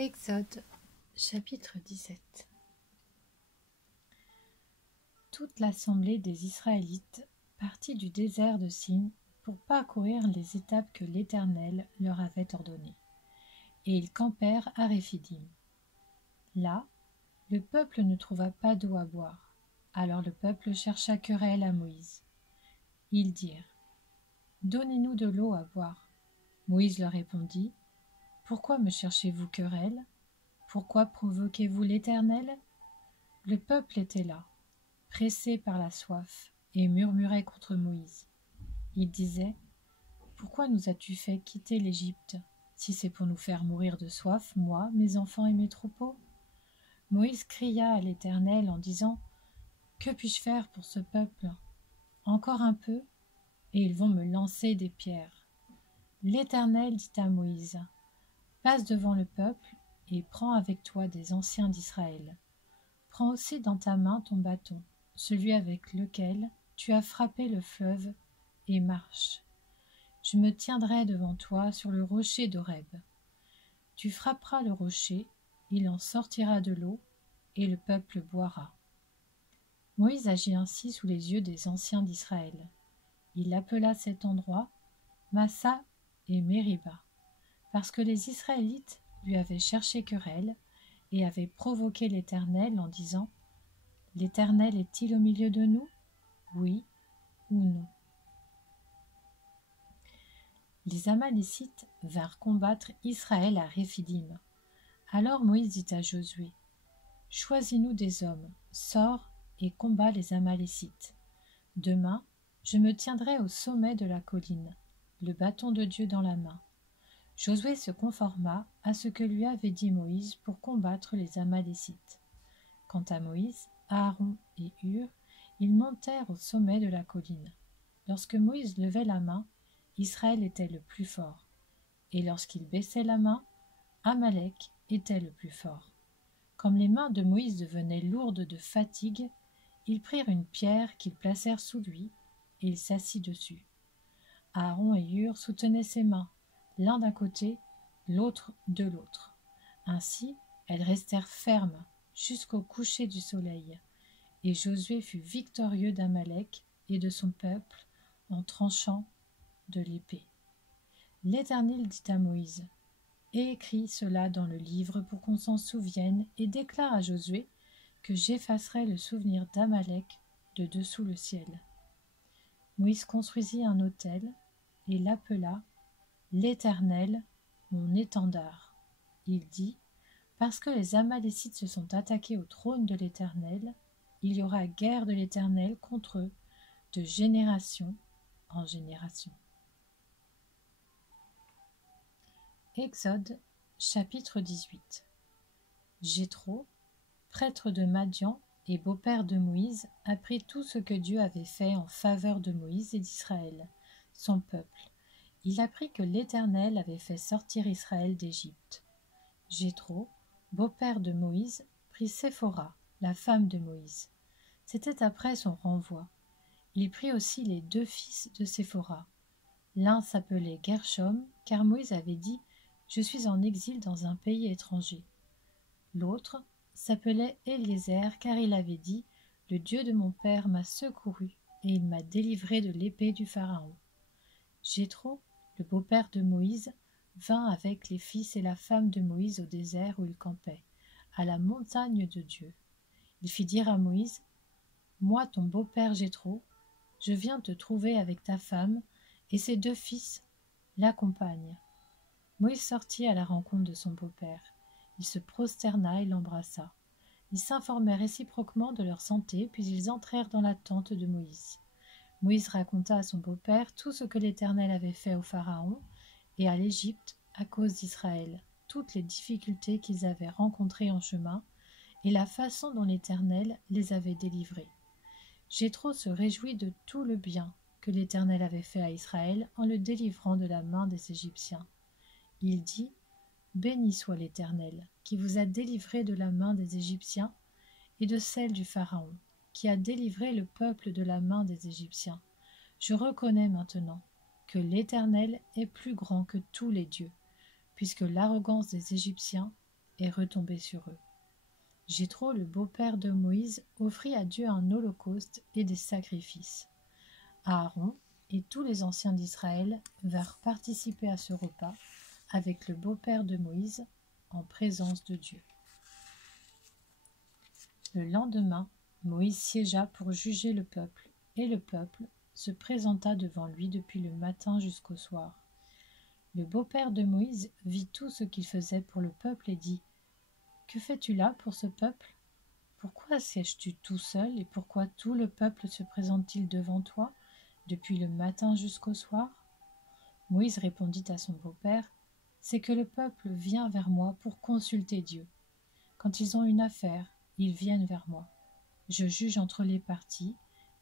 Exode, chapitre 17. Toute l'assemblée des Israélites partit du désert de Sin pour parcourir les étapes que l'Éternel leur avait ordonnées. Et ils campèrent à Réphidim. Là, le peuple ne trouva pas d'eau à boire. Alors le peuple chercha querelle à Moïse. Ils dirent : « Donnez-nous de l'eau à boire. » Moïse leur répondit : « Pourquoi me cherchez-vous querelle ? Pourquoi provoquez-vous l'Éternel ? » Le peuple était là, pressé par la soif, et murmurait contre Moïse. Il disait : « Pourquoi nous as-tu fait quitter l'Égypte, si c'est pour nous faire mourir de soif, moi, mes enfants et mes troupeaux ?» Moïse cria à l'Éternel en disant : « Que puis-je faire pour ce peuple ? Encore un peu, et ils vont me lancer des pierres. » L'Éternel dit à Moïse : « Passe devant le peuple et prends avec toi des anciens d'Israël. Prends aussi dans ta main ton bâton, celui avec lequel tu as frappé le fleuve, et marche. Je me tiendrai devant toi sur le rocher d'Horeb. Tu frapperas le rocher, il en sortira de l'eau, et le peuple boira. » Moïse agit ainsi sous les yeux des anciens d'Israël. Il appela cet endroit Massa et Mériba, parce que les Israélites lui avaient cherché querelle et avaient provoqué l'Éternel en disant : « L'Éternel est-il au milieu de nous ? Oui ou non ? » Les Amalécites vinrent combattre Israël à Réphidim. Alors Moïse dit à Josué : « Choisis-nous des hommes, sors et combats les Amalécites. Demain, je me tiendrai au sommet de la colline, le bâton de Dieu dans la main. » Josué se conforma à ce que lui avait dit Moïse pour combattre les Amalécites. Quant à Moïse, Aaron et Hur, ils montèrent au sommet de la colline. Lorsque Moïse levait la main, Israël était le plus fort, et lorsqu'il baissait la main, Amalek était le plus fort. Comme les mains de Moïse devenaient lourdes de fatigue, ils prirent une pierre qu'ils placèrent sous lui, et il s'assit dessus. Aaron et Hur soutenaient ses mains, l'un d'un côté, l'autre de l'autre. Ainsi, elles restèrent fermes jusqu'au coucher du soleil, et Josué fut victorieux d'Amalek et de son peuple en tranchant de l'épée. L'Éternel dit à Moïse : « Écris cela dans le livre pour qu'on s'en souvienne, et déclare à Josué que j'effacerai le souvenir d'Amalek de dessous le ciel. » Moïse construisit un autel et l'appela l'Éternel, mon étendard. Il dit : « Parce que les Amalécites se sont attaqués au trône de l'Éternel, il y aura guerre de l'Éternel contre eux de génération en génération. » Exode, chapitre 18. Jéthro, prêtre de Madian et beau-père de Moïse, apprit tout ce que Dieu avait fait en faveur de Moïse et d'Israël, son peuple. Il apprit que l'Éternel avait fait sortir Israël d'Égypte. Jéthro, beau-père de Moïse, prit Séphora, la femme de Moïse. C'était après son renvoi. Il prit aussi les deux fils de Séphora. L'un s'appelait Gershom, car Moïse avait dit : « Je suis en exil dans un pays étranger. » L'autre s'appelait Eliezer, car il avait dit : « Le Dieu de mon père m'a secouru, et il m'a délivré de l'épée du Pharaon. » Jéthro, le beau-père de Moïse, vint avec les fils et la femme de Moïse au désert où il campait, à la montagne de Dieu. Il fit dire à Moïse : « Moi, ton beau-père Jéthro, je viens te trouver avec ta femme, et ses deux fils l'accompagnent. » Moïse sortit à la rencontre de son beau-père. Il se prosterna et l'embrassa. Ils s'informèrent réciproquement de leur santé, puis ils entrèrent dans la tente de Moïse. Moïse raconta à son beau-père tout ce que l'Éternel avait fait au Pharaon et à l'Égypte à cause d'Israël, toutes les difficultés qu'ils avaient rencontrées en chemin et la façon dont l'Éternel les avait délivrés. Jéthro se réjouit de tout le bien que l'Éternel avait fait à Israël en le délivrant de la main des Égyptiens. Il dit : « Béni soit l'Éternel, qui vous a délivré de la main des Égyptiens et de celle du Pharaon, qui a délivré le peuple de la main des Égyptiens. Je reconnais maintenant que l'Éternel est plus grand que tous les dieux, puisque l'arrogance des Égyptiens est retombée sur eux. Jéthro, le beau-père de Moïse, offrit à Dieu un holocauste et des sacrifices. Aaron et tous les anciens d'Israël vinrent participer à ce repas avec le beau-père de Moïse en présence de Dieu. Le lendemain, Moïse siégea pour juger le peuple, et le peuple se présenta devant lui depuis le matin jusqu'au soir. Le beau-père de Moïse vit tout ce qu'il faisait pour le peuple et dit : « Que fais-tu là pour ce peuple ? Pourquoi sièges-tu tout seul et pourquoi tout le peuple se présente-t-il devant toi depuis le matin jusqu'au soir ?» Moïse répondit à son beau-père : « C'est que le peuple vient vers moi pour consulter Dieu. Quand ils ont une affaire, ils viennent vers moi. Je juge entre les parties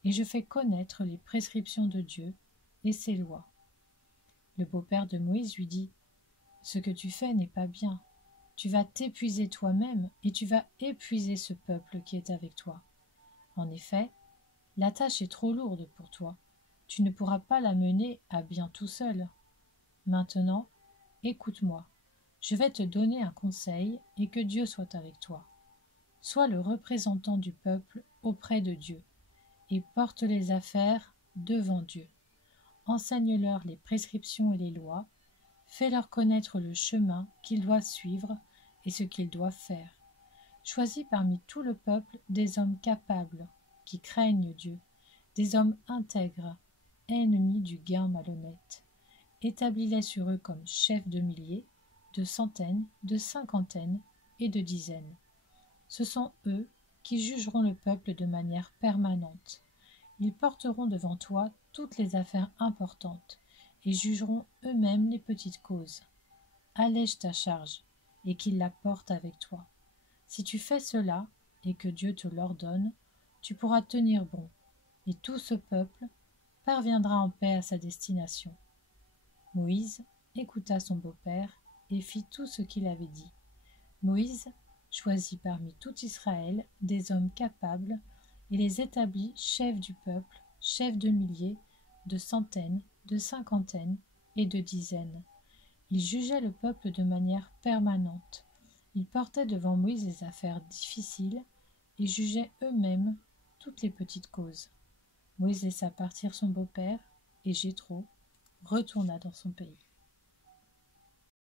et je fais connaître les prescriptions de Dieu et ses lois. » Le beau-père de Moïse lui dit : « Ce que tu fais n'est pas bien. Tu vas t'épuiser toi-même et tu vas épuiser ce peuple qui est avec toi. En effet, la tâche est trop lourde pour toi. Tu ne pourras pas la mener à bien tout seul. Maintenant, écoute-moi. Je vais te donner un conseil et que Dieu soit avec toi. Sois le représentant du peuple auprès de Dieu et porte les affaires devant Dieu. Enseigne-leur les prescriptions et les lois. Fais-leur connaître le chemin qu'ils doivent suivre et ce qu'ils doivent faire. Choisis parmi tout le peuple des hommes capables, qui craignent Dieu, des hommes intègres, ennemis du gain malhonnête. Établis-les sur eux comme chefs de milliers, de centaines, de cinquantaines et de dizaines. Ce sont eux qui jugeront le peuple de manière permanente. Ils porteront devant toi toutes les affaires importantes et jugeront eux-mêmes les petites causes. Allège ta charge et qu'ils la portent avec toi. Si tu fais cela et que Dieu te l'ordonne, tu pourras tenir bon, et tout ce peuple parviendra en paix à sa destination. » Moïse écouta son beau-père et fit tout ce qu'il avait dit. Moïse choisit parmi tout Israël des hommes capables et les établit chefs du peuple, chefs de milliers, de centaines, de cinquantaines et de dizaines. Ils jugeaient le peuple de manière permanente. Ils portaient devant Moïse les affaires difficiles et jugeaient eux-mêmes toutes les petites causes. Moïse laissa partir son beau-père et Jéthro retourna dans son pays.